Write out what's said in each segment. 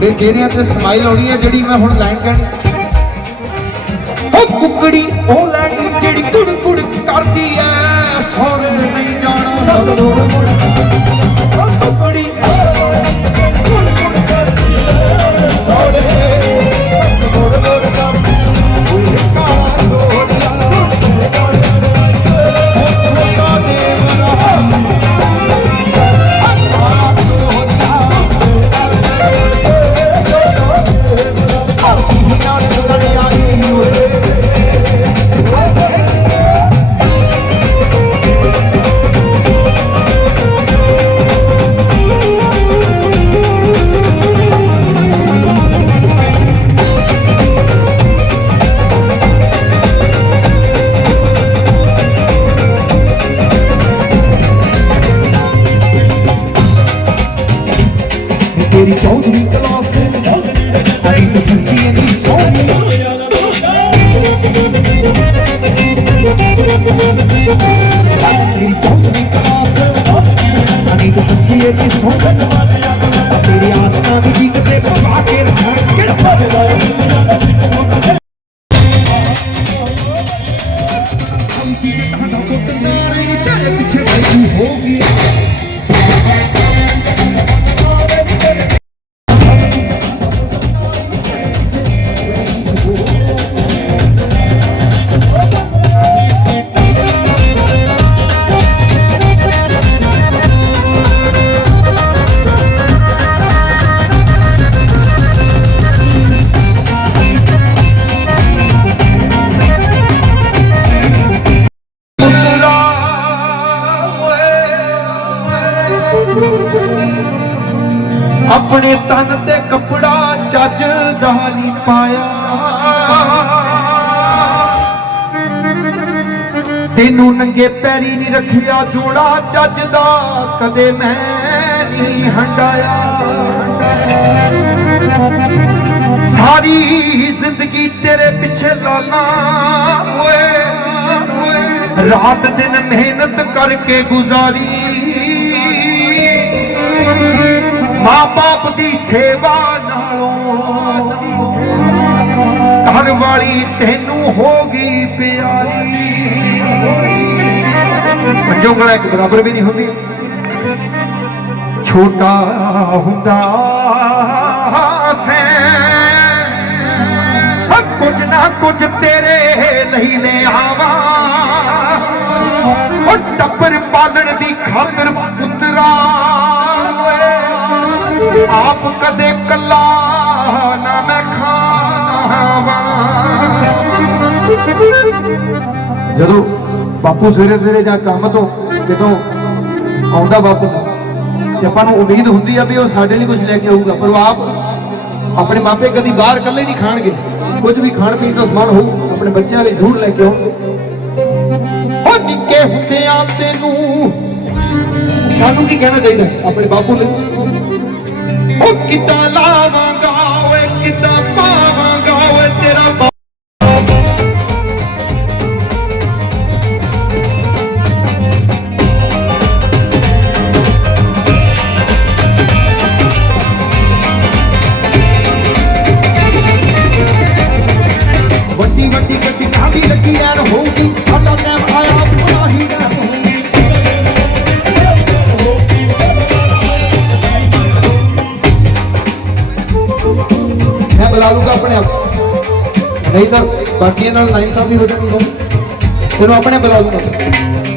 ਤੁਹਾਡੇ ਚਿਹਰਿਆਂ ਤੇ ਸਮਾਈਲ ਆਉਣੀ ਹੈ, ਜਿਹੜੀ ਮੈਂ ਹੁਣ ਲਾਈਨ ਕਹਿਣ ਉਹ ਕੁਕੜੀ, ਉਹ ਲੈਣੀ ਜਿਹੜੀ ਕੁੜ ਕੁੜ ਕਰਦੀ ਐ ਸੋਰੇ ਨਹੀਂ ਜਾਣਾ ਸਭ ਲੋੜ ਮੁੜ ਤੇਰੀ ਚੌਧਰੀ ਕਲਾਸ ਅਰੀ ਤੂੰ ਸੱਚੀ ਨਹੀਂ ਸੋਹਣੀ ਤੇਰੀ ਚੌਧਰੀ ਕਲਾਸ ਅਰੀ ਤੂੰ ਸੱਚੀ ਨਹੀਂ ਸੋਹਣੀ ਨਹੀਂ ਪਾਇਆ। ਤੈਨੂੰ ਨੰਗੇ ਪੈਰੀ ਨਹੀਂ ਰੱਖਿਆ ਜੋੜਾ ਚੱਜ ਦਾ, ਕਦੇ ਮੈਂ ਨਹੀਂ ਹੰਡਾਇਆ। ਸਾਰੀ ਜ਼ਿੰਦਗੀ ਤੇਰੇ ਪਿੱਛੇ ਲਾਣਾ ਓਏ ਰਾਤ ਦਿਨ ਮਿਹਨਤ ਕਰਕੇ ਗੁਜ਼ਾਰੀ। ਮਾਂ ਬਾਪ ਦੀ ਸੇਵਾ ਵਾਲੀ ਤੈਨੂੰ ਹੋ ਗਈ ਪਿਆਰੀ। ਪੰਜੋਂ ਗਲਾ ਇੱਕ ਬਰਾਬਰ ਵੀ ਨਹੀਂ ਹੁੰਦੀ ਛੋਟਾ ਹੁੰਦਾ ਸੈਂ। ਕੁਝ ਨਾ ਕੁਝ ਤੇਰੇ ਲਈ ਲੈ ਆਵਾਂ। ਉਹ ਟੱਬਰ ਪਾਲਣ ਦੀ ਖਾਤਰ ਪੁੱਤਰਾ ਆਪ ਕਦੇ ਕੱਲਾ ਨਾ ਮੈਂ ਜਦੋਂ ਬਾਪੂ ਸਵੇਰੇ ਸਵੇਰੇ ਜਾਂ ਕੰਮ ਤੋਂ ਜਦੋਂ ਆਉਂਦਾ ਵਾਪਸ, ਤੇ ਆਪਾਂ ਨੂੰ ਉਮੀਦ ਹੁੰਦੀ ਆ ਵੀ ਉਹ ਸਾਡੇ ਲਈ ਕੁਝ ਲੈ ਕੇ ਆਊਗਾ, ਪਰ ਉਹ ਆਪ ਆਪਣੇ ਮਾਪੇ ਕਦੀ ਬਾਹਰ ਇਕੱਲੇ ਨਹੀਂ ਖਾਣਗੇ। ਕੁਝ ਵੀ ਖਾਣ ਪੀਣ ਦਾ ਸਮਾਨ ਹੋਊ, ਆਪਣੇ ਬੱਚਿਆਂ ਲਈ ਜ਼ਰੂਰ ਲੈ ਕੇ ਆਉਣਗੇ ਉਹ ਨਿੱਕੇ ਹੁੰਦਿਆਂ ਤੈਨੂੰ ਸਾਨੂੰ ਕੀ ਕਹਿਣਾ ਚਾਹੀਦਾ ਆਪਣੇ ਬਾਪੂ ਨੂੰ ਉਹ ਕਿੱਦਾਂ ਲਾਵਾਂਗਾ, ਓਏ ਕਿੱਦਾਂ ਬਾਕੀਆਂ ਨਾਲ ਲਾਈਨ ਸਾਹਿਬ ਵੀ ਹੋ ਜਾਣੀ ਹੋ ਤੈਨੂੰ ਆਪਣੇ ਬੁਲਾ ਲੂੰਗਾ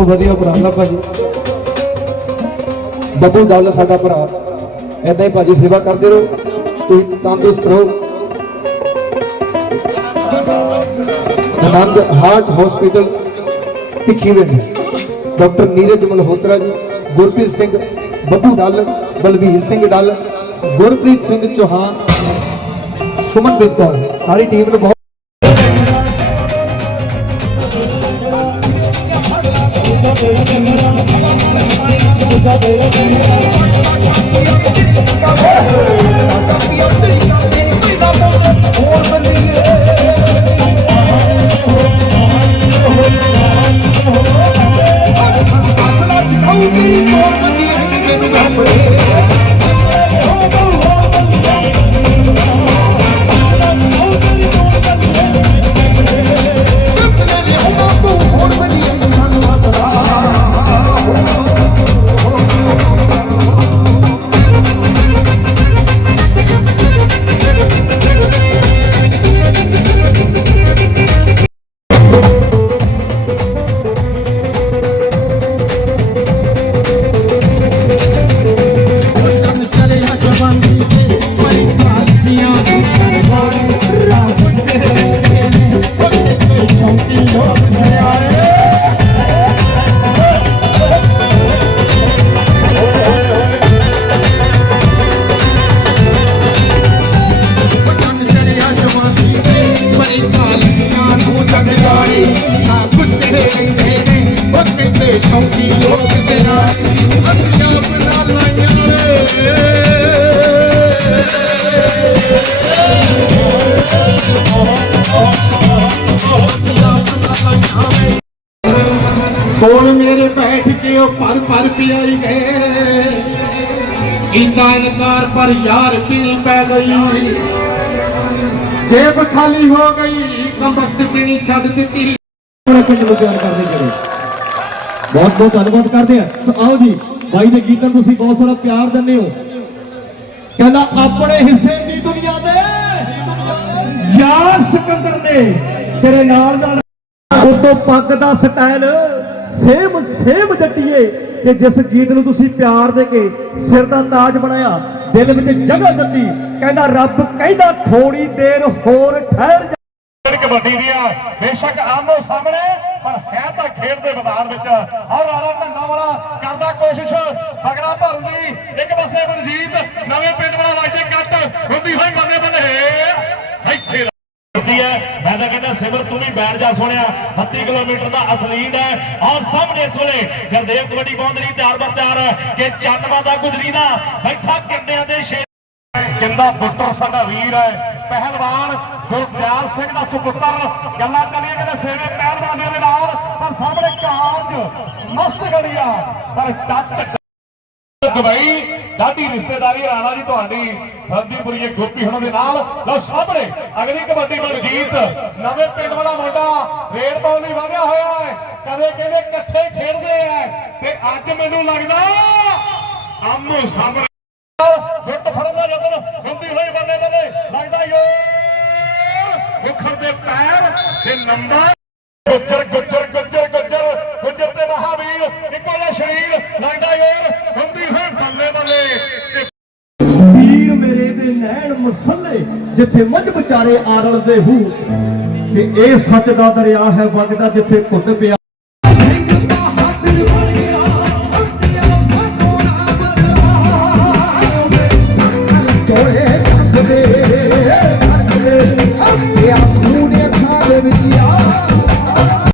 ਬਹੁਤ ਵਧੀਆ ਉਪਰਾਲਾ ਭਾਜੀ ਬੱਬੂ ਡੱਲ ਸਾਡਾ ਭਰਾ ਏਦਾਂ ਹੀ ਭਾਜੀ ਸੇਵਾ ਕਰਦੇ ਰਹੋ ਤੁਸੀਂ ਤੰਦਰੁਸਤ ਰਹੋ Anand heart hospital Bhikhiwind doctor Neeraj Malhotra ji Gurpreet Singh Babbu Dall Balvir Singh Dall Gurpreet Singh Chauhan Sumanpreet Kaur ਸਾਰੀ ਟੀਮ ਨੂੰ ਬਹੁਤ ਸ਼ੌਕੀ ਲੋਕ ਸੇਨਾ ਅਸੀਂ ਆਪਣਾ ਲਾਈਆਂ ਵੇ ਕੋਲ ਮੇਰੇ ਬੈਠ ਕੇ ਉਹ ਪਰ ਪਰ ਪਿਆਈ ਗਏ। ਕੀਤਾ ਇਨਕਾਰ ਪਰ ਯਾਰ ਪੀਣੀ ਪੈ ਗਈ। ਜੇਬ ਖਾਲੀ ਹੋ ਗਈ ਕੰਬਖਤ ਪੀਣੀ ਛੱਡ ਦਿੱਤੀ। ਆਪਣੇ ਪਿੰਡ ਨੂੰ ਪਿਆਰ ਕਰਦੇ ਜਿਹੜੇ ਬਹੁਤ ਬਹੁਤ ਧੰਨਵਾਦ ਕਰਦੇ ਆ। ਸੋ ਆਓ ਜੀ, ਬਾਈ ਦੇ ਗੀਤਾਂ ਤੁਸੀਂ ਬਹੁਤ ਸਾਰਾ ਪਿਆਰ ਦਿੰਦੇ ਹੋ। ਕਹਿੰਦਾ, ਆਪਣੇ ਹਿੱਸੇ ਦੀ ਦੁਨੀਆ ਦੇ ਯਾਰ ਸਿਕੰਦਰ ਨੇ ਤੇਰੇ ਨਾਲ ਨਾਲ ਉਤੋਂ ਪੱਗ ਦਾ ਸਟਾਈਲ ਸੇਮ ਸੇਮ ਜੱਟੀਏ ਕਿ ਜਿਸ ਗੀਤ ਨੂੰ ਤੁਸੀਂ ਪਿਆਰ ਦੇ ਕੇ ਸਿਰ ਦਾ ਤਾਜ ਬਣਾਇਆ ਦਿਲ ਵਿੱਚ ਜਗ੍ਹਾ ਦਿੱਤੀ। ਕਹਿੰਦਾ, ਰੱਬ ਕਹਿੰਦਾ ਥੋੜੀ ਦੇਰ ਹੋਰ ਠਹਿਰ ਜਾ। ਕਬੱਡੀ ਦੀ ਬੇਸ਼ੱਕ ਆਮੋ ਸਾਹਮਣੇ, ਪਰ ਹੈ ਤਾਂ ਖੇਡ ਦੇ ਮੈਦਾਨ ਵਿੱਚ। ਔਰ ਰਾਣਾ ਢੰਗਾ ਵਾਲਾ ਕਰਦਾ ਕੋਸ਼ਿਸ਼। ਬਗੜਾ ਭਰਨ ਦੀ ਇੱਕ ਪਾਸੇ ਮਨਜੀਤ ਨਵੇਂ ਪਿੰਡ ਵਾਲਾ ਵੱਜਦੇ ਕੱਟ। ਹੁੰਦੀ ਹੋਈ ਬੰਦੇ ਬੰਦੇ ਹੁੰਦੀ ਹੈ। ਮੈਂ ਤਾਂ ਕਹਿੰਦਾ ਸਿਮਰ ਤੂੰ ਵੀ ਬੈਠ ਜਾ ਸੋਹਣਿਆ। 32 ਕਿਲੋਮੀਟਰ ਦਾ ਐਥਲੀਟ ਹੈ। ਔਰ ਸਾਹਮਣੇ ਇਸ ਵੇਲੇ ਗੁਰਦੇਵ ਕਬੱਡੀ ਬੌਂਦਰੀ ਤਿਆਰ ਬਰ ਤਿਆਰ ਕਿ ਚੰਨਵਾ ਦਾ ਗੁਜਰੀ ਦਾ ਬੈਠਾ ਕਿੰਡਿਆਂ ਦੇ ਸ਼ੇਰ। ਕਿੰਦਾ ਪੁੱਤਰ ਸਾਡਾ ਵੀਰ ਹੈ ਪਹਿਲਵਾਨ ਗੁਰਦਿਆਲ ਸਿੰਘ ਦਾ ਸੁਪੁੱਤਰ। ਗੱਲਾਂ ਚੱਲੀਆਂ ਕਿਤੇ ਸੇਵੇ ਪਹਿਲਵਾਨੀਆਂ ਦੇ ਨਾਲ ਪਰ ਸਾਹਮਣੇ ਕਾਰਜ ਮਸਤ ਗਲੀਆ ਪਰ ਟੱਚ ਦੁਬਈ ਦਾਦੀ ਰਿਸ਼ਤੇਦਾਰੀ ਰਾਣਾ ਜੀ ਤੁਹਾਡੀ, ਫਰਦੀਪੁਰੀਏ ਗੋਪੀ ਹੁਣਾਂ ਦੇ ਨਾਲ। ਲਓ ਸਾਹਮਣੇ, ਅਗਲੀ ਕਬੱਡੀ ਮਨਜੀਤ ਨਵੇਂ ਪਿੰਡ ਵਾਲਾ ਮੁੰਡਾ, ਰੇਡ ਬਾਲ ਨਹੀਂ ਵਧਿਆ ਹੋਇਆ ਹੈ। ਕਦੇ ਕਹਿੰਦੇ ਇਕੱਠੇ ਖੇਡਦੇ ਆ। ਤੇ ਅੱਜ ਮੈਨੂੰ ਲੱਗਦਾ ਆਮੋ ਸਾਹਮਣੇ। ਗੁੱਟ ਫੜਨ ਦਾ ਯਤਨ ਹੁੰਦੀ ਹੋਈ ਬੰਦੇ ਬੰਦੇ, ਲੱਗਦਾ ਯੋਰ। ਮੁਖਰ ਦੇ ਪੈਰ ਤੇ ਨੰਬਰ। ਗੁੱਜਰ ਗੁੱਜਰ ਗੁੱਜਰ ਗੁੱਜਰ। ਗੁੱਜਰ ਤੇ ਮਹਾਵੀਰ, ਇੱਕੋ ਜਿਹਾ ਸਰੀਰ, ਲੱਗਦਾ ਯੋਰ। ਮਸੱਲੇ ਜਿੱਥੇ ਮੱਝ ਵਿਚਾਰੇ ਆਰਲ ਦੇ ਹੂ। ਤੇ ਇਹ ਸੱਚ ਦਾ ਦਰਿਆ ਹੈ, ਵਗਦਾ ਜਿੱਥੇ ਘੁੱਟ ਪਿਆ